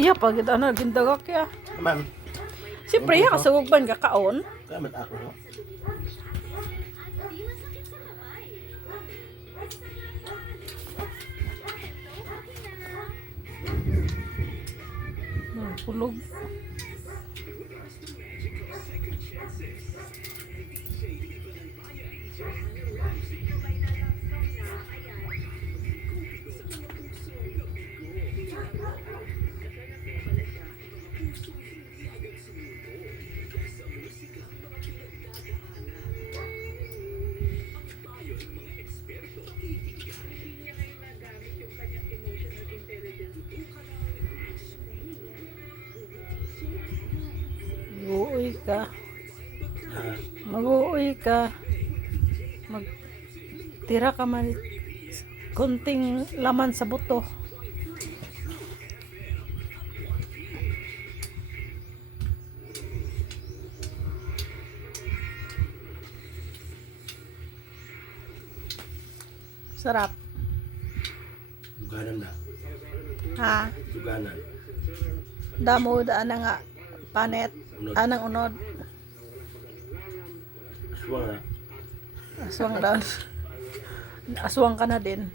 Iya pag ano gindagak ya. Naman, Siyempre ya kasugog ban ka kaon. kaya mat ako, no? Pulog. Mag-uwi ka. Mag-uwi ka. Magtira ka man konting laman sa buto. Sarap. Duganan na. Ha? Duganan. Damo daan na nga panet. Unod. Anang unod. Aswang na. Aswang daw. Aswang ka na din.